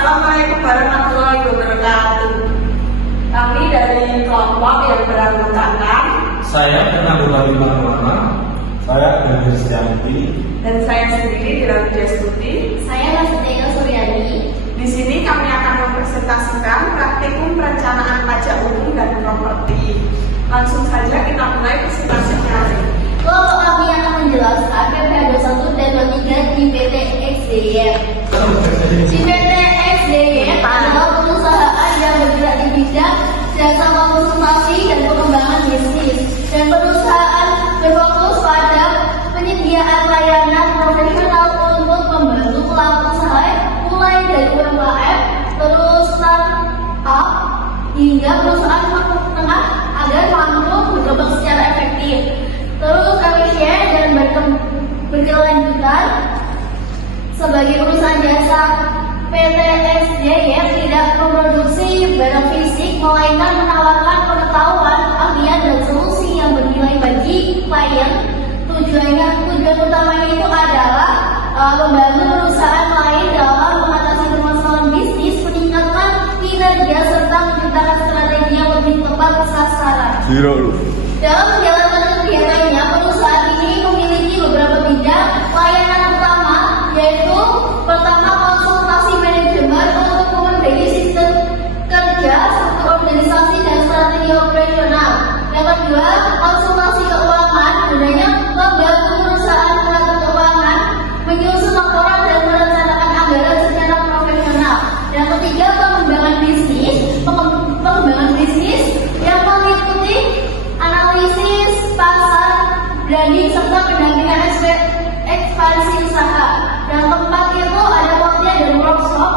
Assalamualaikum warahmatullahi wabarakatuh. Kami dari kelompok yang beranggotakan Saya anggota Bima Permana. Saya dari Setianti. dan saya sendiri Dira Wijastuti. Saya Lastega Suryani. Di sini kami akan mempresentasikan praktikum perencanaan pajak umum dan properti. Langsung saja kita mulai presentasinya. Kelompok kami akan menjelaskan PPh 21 dan 23 di PT XDY. Di PT XDY adalah perusahaan yang bergerak di bidang jasa konsultasi dan pengembangan bisnis, dan perusahaan berfokus pada penyediaan layanan profesional untuk membantu pelaku usaha mulai dari UMKM, terus startup hingga perusahaan menengah agar mampu berkembang secara efektif, terus efisien dan berkelanjutan. Sebagai perusahaan jasa, PT XDY tidak memproduksi barang fisik, melainkan menawarkan pengetahuan, keahlian, dan solusi yang bernilai bagi klien. Tujuan utamanya itu adalah membantu perusahaan lain dalam mengatasi permasalahan bisnis, meningkatkan kinerja, serta menciptakan strategi yang lebih tepat sasaran. Dalam menjalankan kegiatannya, perusahaan ini memiliki beberapa bidang layanan utama, yaitu pertama, konsultasi manajemen untuk memperbaiki sistem kerja, struktur organisasi, dan strategi operasional. Yang kedua, konsultasi keuangan, gunanya membantu perusahaan mengatur keuangan, menyusun laporan, dan merencanakan anggaran secara profesional. Yang ketiga, pengembangan bisnis yang meliputi analisis pasar, branding, serta pendampingan ekspansi usaha. Yang keempat itu ada pelatihan dan workshop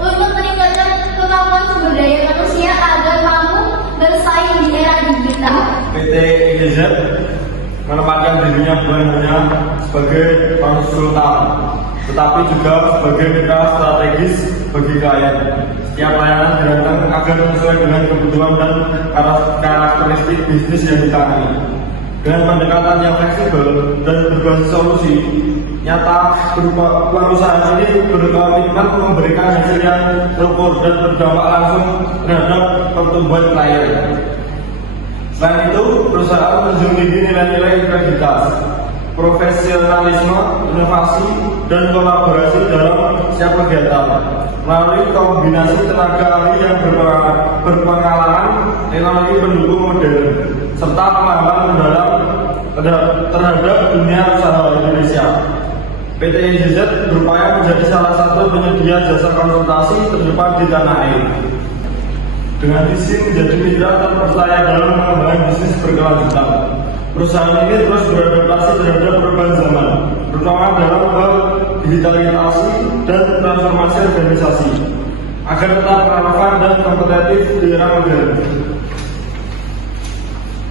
untuk meningkatkan kemampuan sumber daya manusia agar mampu bersaing di era digital. PT XDY menempatkan dirinya bukan hanya sebagai konsultan, tetapi juga sebagai mitra strategis bagi klien. Setiap layanan dirancang agar sesuai dengan kebutuhan dan karakteristik bisnis yang ditangani. Dengan pendekatan yang fleksibel dan berbasis solusi nyata, perusahaan ini berkomitmen memberikan hasil yang terukur dan berdampak langsung terhadap pertumbuhan klien. Selain itu, perusahaan menjunjung tinggi nilai-nilai integritas, profesionalisme, inovasi, dan kolaborasi dalam setiap kegiatan. Melalui kombinasi tenaga ahli yang berpengalaman, teknologi pendukung modern, serta pemahaman mendalam terhadap dunia usaha Indonesia, PT XDY berupaya menjadi salah satu penyedia jasa konsultasi terdepan di tanah air. Dengan visi menjadi mitra terpercaya dalam pengembangan bisnis berkelanjutan, perusahaan ini terus beradaptasi terhadap perubahan zaman, terutama dalam hal digitalisasi dan transformasi organisasi, agar tetap relevan dan kompetitif di era modern.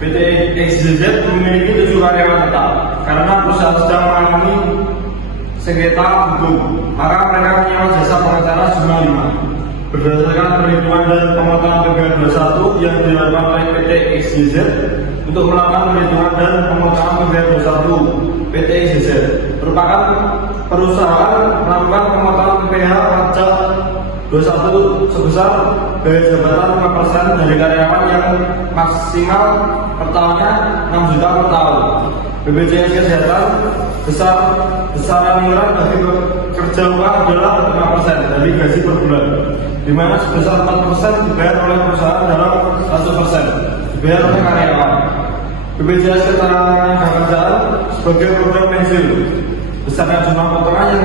PT XDY memiliki 7 karyawan tetap. Karena perusahaan sedang mengalami sengketa hukum, maka mereka menyewa jasa pengacara jumlah 5. Berdasarkan perhitungan dan pemotongan PPh 21 yang dilakukan oleh PT XDY untuk melakukan perhitungan dan pemotongan PPh 21, PT XDY merupakan perusahaan melakukan pemotongan PPh pajak 21 sebesar biaya jabatan 5% dari karyawan yang maksimal per tahunnya 6 juta per tahun. BPJS Kesehatan besaran iuran bagi pekerja rumah adalah 5% dari gaji per bulan, di mana sebesar 4% dibayar oleh perusahaan dalam 1% dibayar oleh karyawan. BPJS Ketenagakerjaan sebagai program pensiun, besarnya jumlah potongan yang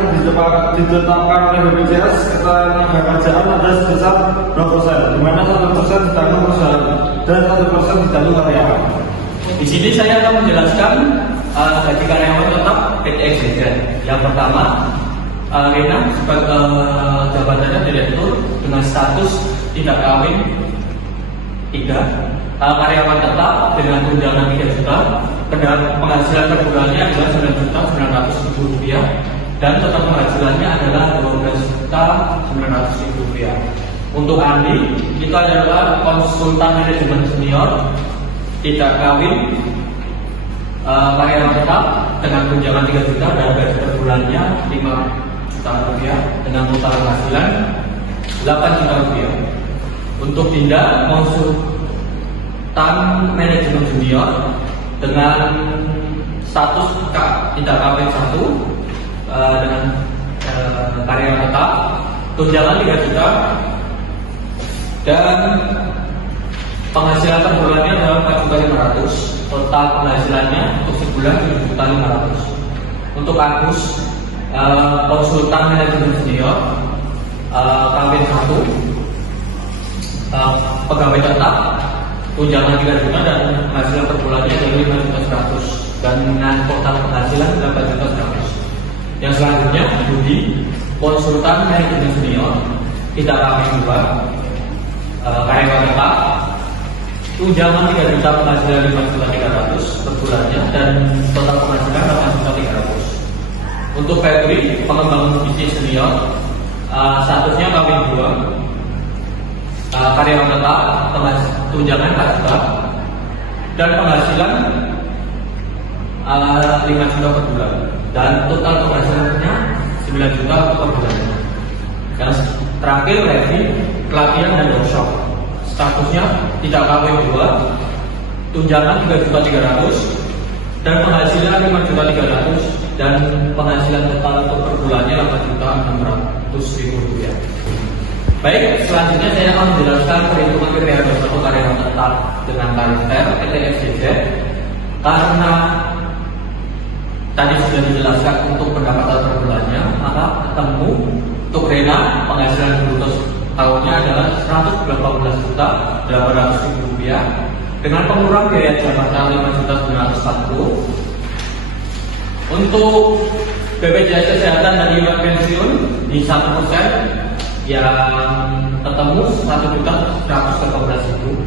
ditetapkan oleh BPJS Ketenagakerjaan adalah sebesar 2%, di mana 1% ditanggung perusahaan dan 1% ditanggung karyawan. Di sini saya akan menjelaskan gaji karyawan tetap PT XDY. Yang pertama, Rena sebagai jabatannya direktur dengan status tidak kawin 3. Karyawan tetap dengan tunjangan 3 juta, penghasilan per bulannya adalah 9.900.000 rupiah, dan total penghasilannya adalah 12.900.000 rupiah. Untuk Andi, itu adalah konsultan manajemen senior, tidak kawin, karyawan tetap dengan tunjangan 3 juta dan gaji per bulannya 5 juta rupiah dengan total penghasilan 8 juta rupiah. Untuk tindak konsultan manajemen junior dengan status tindak KP1 dengan karyawan tetap, tunjangan 3 juta dan penghasilan per bulannya adalah 4.500.000. Total penghasilannya untuk sebulan 7.500.000. Untuk Agus konsultan manajemen senior KP1 pegawai tetap, tunjangan 3 juta dan penghasilan per bulannya jadi 5.100.000 dan dengan total penghasilan 8.100.000. Yang selanjutnya Budi konsultan manajemen senior tidak KP2 karyawan tetap, tunjangan 3 juta penghasilan 5.300.000 per bulannya dan total penghasilan 8.300.000. Untuk Febri pengembang bisnis senior statusnya KP2 karyawan tetap, tunjangan 4 juta dan penghasilan 5 juta per bulan dan total penghasilannya 9 juta per bulan. Yang terakhir Levi pelatihan dan workshop, statusnya tidak KP2, tunjangan 3.300.000 dan penghasilan 5.300.000 dan penghasilan total untuk per bulannya 8.600.000 rupiah. Baik, selanjutnya saya akan menjelaskan perhitungan PPh 21 karyawan tetap dengan tarif TER PT FJZ. Karena tadi sudah dijelaskan untuk pendapatan per bulannya, maka ketemu untuk Rena penghasilan bruto tahunnya adalah 118.800.000 rupiah dengan pengurang biaya jabatan 5.940.000. Untuk BPJS Kesehatan dan iuran pensiun di 1% yang ketemu 1.118.000,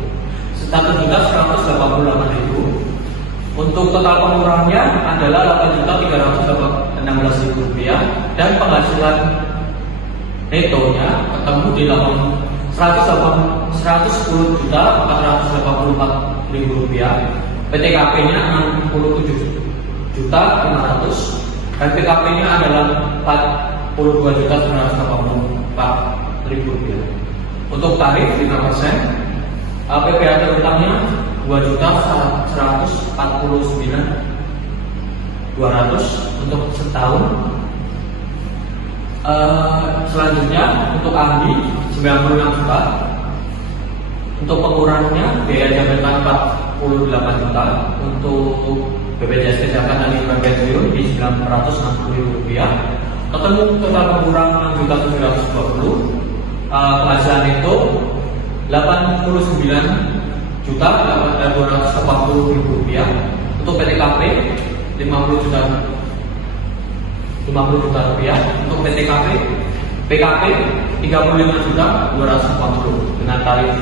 1.188.000. Untuk total pengurangnya adalah 8.316.000 rupiah dan penghasilan netonya ketemu di 110.484.000 rupiah. PTKP-nya 67.500.000 dan PKP-nya adalah 42.984.000 rupiah. Untuk tarif 5%, PPh terutangnya 2.149.200 untuk setahun. Selanjutnya untuk Andi 96 juta. Untuk pengurangnya biaya jabatan 48 juta. Untuk BPJS Kesehatan dan iuran pensiun di 960.000 rupiah. Ketemu total pengurang 6.720. Penghasilan itu 89.280.000 rupiah. Untuk PTKP 50 juta rupiah. Untuk PKP 35.280 dengan tarif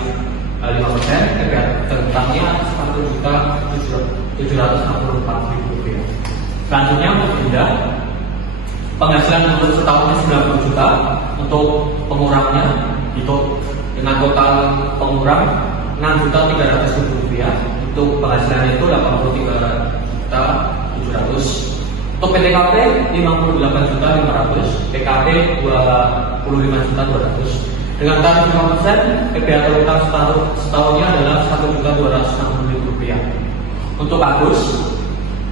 5%. Terutangnya 1.764.000 rupiah. Selanjutnya untuk Dinda, penghasilan untuk setahunnya 90 juta. Untuk pengurangnya itu dengan total pengurang 6.300.000 rupiah. Untuk penghasilan itu 83.700. Untuk PTKP 58.500, PKP 25.200. Dengan tarif 5%, PPh terutang setahunnya adalah 1.260.000 rupiah. Untuk Agus,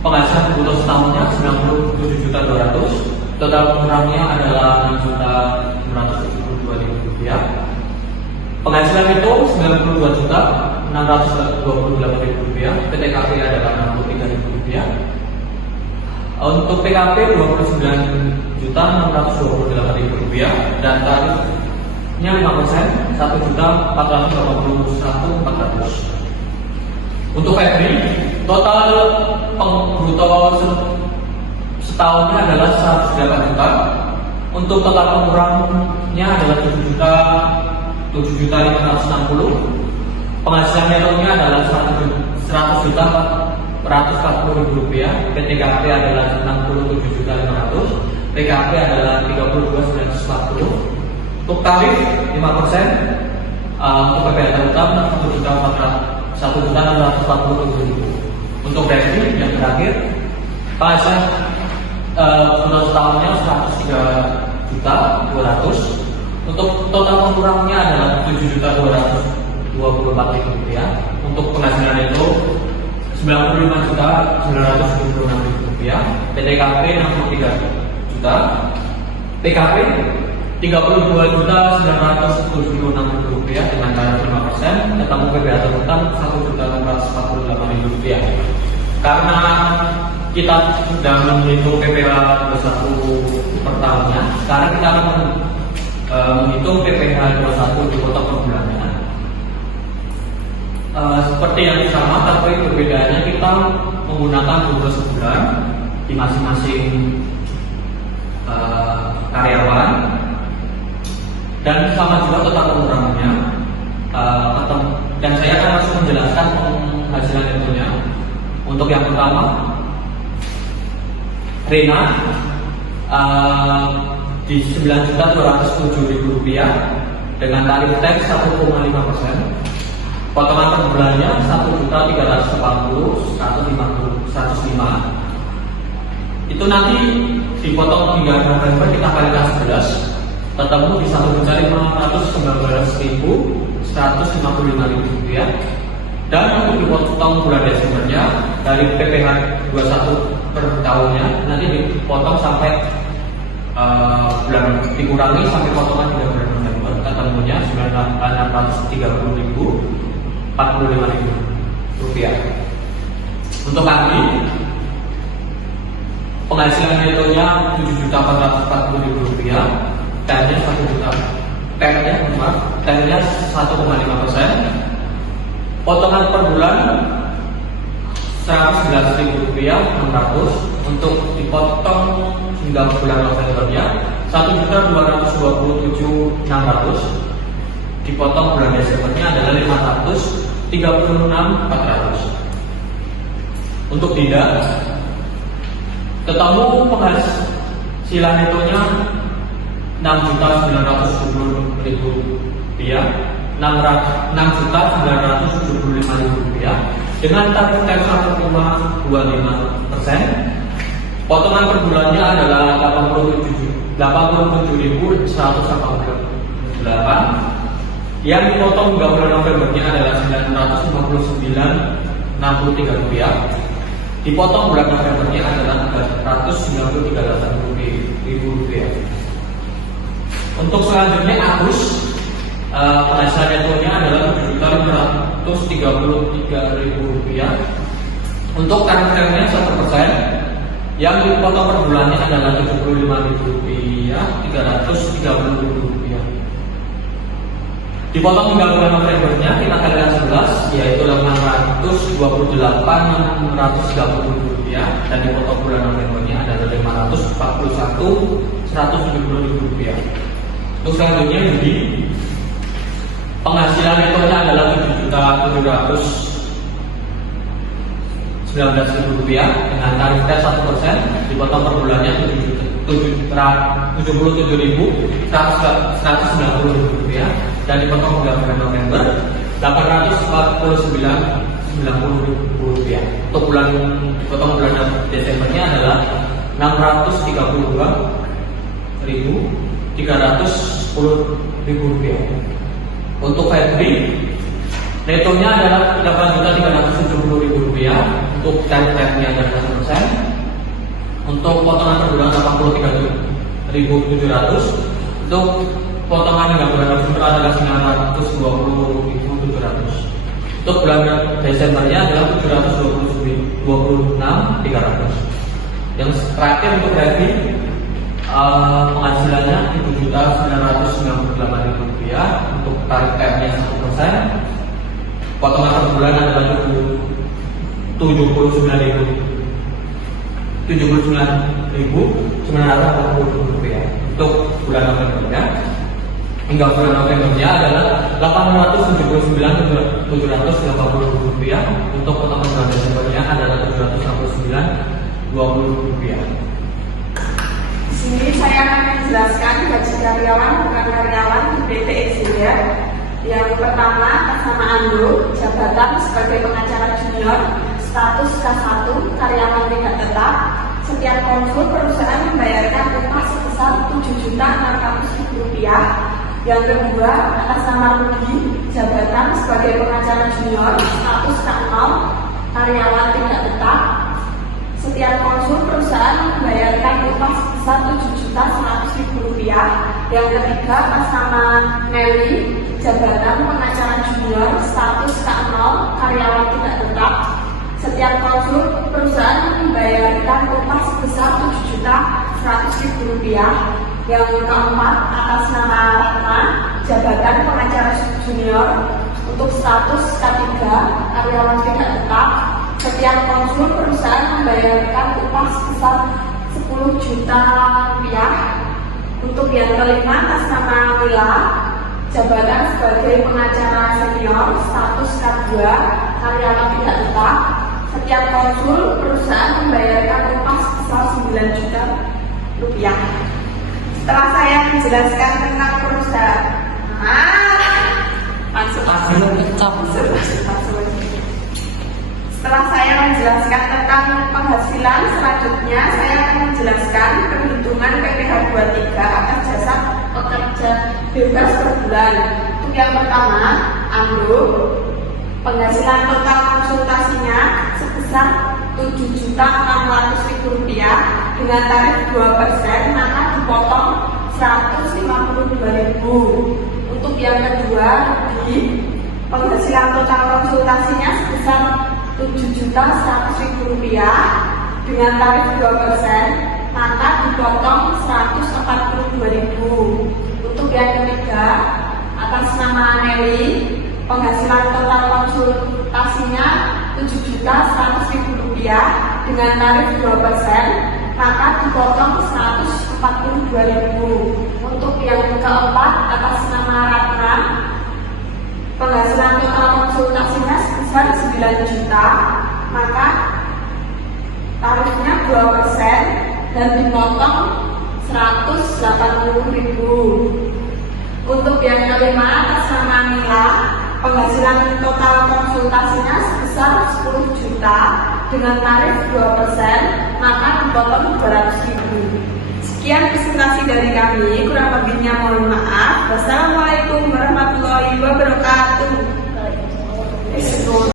penghasilan bruto setahunnya 97.200. Total pengurangnya adalah 6.672.000 rupiah. Penghasilan itu 92.628.000 rupiah. PTKP adalah 63.000 rupiah. Untuk PKP 29.628.000 rupiah dan tarifnya 5%, 1.481.400. Untuk Febri, total bruto setahunnya adalah 108 juta. Untuk total pengurangnya adalah 7.560. Penghasilan netonya adalah 100.440.000 rupiah. PTKP adalah 67.500. PKP adalah 32.940. Untuk tarif 5%, untuk PPh terutang 1.640.000. Untuk Revi yang terakhir, penghasilan bruto setahunnya 3.200.000. Untuk total pengurangnya adalah 7.224.000 rupiah. Untuk penghasilan itu 95.976.000 rupiah. PTKP 63 juta, PKP 32.976.000 rupiah dengan tarif 5%, ketemu PBH terhutang 1.648.000 rupiah. Karena kita sudah menghitung PPH 21 per tahunnya, sekarang kita akan menghitung PPH 21 dipotong per bulannya. Seperti yang sama, tapi perbedaannya kita menggunakan jumlah sebulan di masing-masing karyawan, dan sama juga total pengurangannya. Dan saya akan langsung menjelaskan penghasilan netonya. Untuk yang pertama, Rena di 9.207.000 rupiah dengan tarif tax 1,5%. Potongan per bulannya 1.340.105. Itu nanti dipotong 3 November, kita kalikan 11, ketemu di 1.519.155.000 rupiah. Dan untuk dipotong bulan Desembernya dari PPH 21 per tahunnya nanti dipotong sampai bulan dikurangi sampai potongan 3 bulan November, ketemunya 960.045.000 rupiah. Untuk kami penghasilan netonya 7.440.000 rupiah, THR-nya 1 juta, THR-nya 1,5%. Potongan per bulan 111.000 rupiah 600. Untuk dipotong hingga bulan Novembernya 1.227.600. Dipotong bulan Desembernya adalah 536.400. Untuk Dinda, ketemu penghasilan netonya 6.970.000 rupiah, 6.975.000 rupiah dengan tarif tax 1,25%. Potongan per bulannya adalah 87.188. Yang dipotong hingga bulan Novembernya adalah 959.63 rupiah. Dipotong bulan Novembernya adalah 393.000 rupiah. Untuk selanjutnya Agus, penghasilan netonya adalah 7.533.000 rupiah. Untuk tarifnya 1%, yang dipotong per bulannya adalah 75.000 rupiah, 330.000 rupiah. Dipotong hingga bulan Novembernya kita kalikan 11, yaitu 628.630.000 rupiah, dan dipotong bulan Novembernya adalah 541.170.000 rupiah. Untuk selanjutnya Yudi, penghasilan netonya adalah 7.719.000 rupiah dengan tarif tax 1%, dipotong per bulannya 77.190.000 rupiah, dan dipotong hingga bulan November 849.090 rupiah. Untuk bulan dipotong bulan Desembernya adalah 632.310.000 rupiah. Untuk Febri, netonya adalah 8.370.000 rupiah. Untuk tarif tax-nya adalah 1%. Untuk potongan per bulan 83.700. Untuk potongan hingga bulan November adalah 920.700. Untuk bulan Desembernya adalah 726.300. Yang terakhir untuk Febri, penghasilannya 7.998.000 rupiah. Untuk tarif tax-nya 1%. Potongan per bulan adalah 79.980 rupiah. Untuk bulan Novembernya hingga bulan Novembernya adalah 879.780 rupiah. Untuk potongan bulan Desembernya adalah 769.20 rupiah. Di sini saya akan menjelaskan gaji karyawan bukan karyawan di PT Exeger. Yang pertama, Kasama Ando, jabatan sebagai pengacara junior, status K1, karyawan tidak tetap. Setiap konsul perusahaan membayarkan upah sebesar sebesar Rp7.600.000. Yang kedua, atas nama Rudi, jabatan sebagai pengacara junior, status K0, karyawan tidak tetap. Setiap konsul perusahaan membayarkan upah sebesar Rp7.100.000. Yang ketiga, atas nama Nelly, jabatan pengacara junior, status K0, karyawan tidak tetap. Setiap konsul perusahaan membayarkan upah sebesar Rp7.100.000. Yang keempat, atas nama Ratna, jabatan pengacara junior, untuk status K3, karyawan tidak tetap. Setiap konsul perusahaan membayarkan upah sebesar Rp10 juta. Untuk yang kelima, atas nama Mila, jabatan sebagai pengacara senior, status K2, karyawan tidak tetap. Setiap konsul perusahaan membayarkan upah sebesar Rp9 juta. Setelah saya menjelaskan tentang perusahaan, setelah saya menjelaskan tentang penghasilan, selanjutnya saya akan menjelaskan perhitungan PPh 23 atas jasa pekerja bebas per bulan. Untuk yang pertama, Ando, penghasilan total konsultasinya sebesar Rp7.600.000 dengan tarif 2%, maka dipotong Rp152.000. Untuk yang kedua, di penghasilan total konsultasinya sebesar Rp7.100.000 dengan tarif 2%, maka dipotong Rp142.000. Untuk yang ketiga, atas nama Nelly, penghasilan total konsultasinya Rp7.100.000 dengan tarif 2%, maka dipotong Rp142.000. Untuk yang keempat, atas nama Ratna, penghasilan total konsultasinya sebesar Rp9 juta, maka tarifnya 2% dan dipotong Rp180.000. Untuk yang kelima, atas nama Mila, penghasilan total konsultasinya sebesar Rp10 juta dengan tarif 2%, maka dipotong Rp200.000. Sekian presentasi dari kami, kurang lebihnya mohon maaf. Wassalamualaikum warahmatullahi wabarakatuh.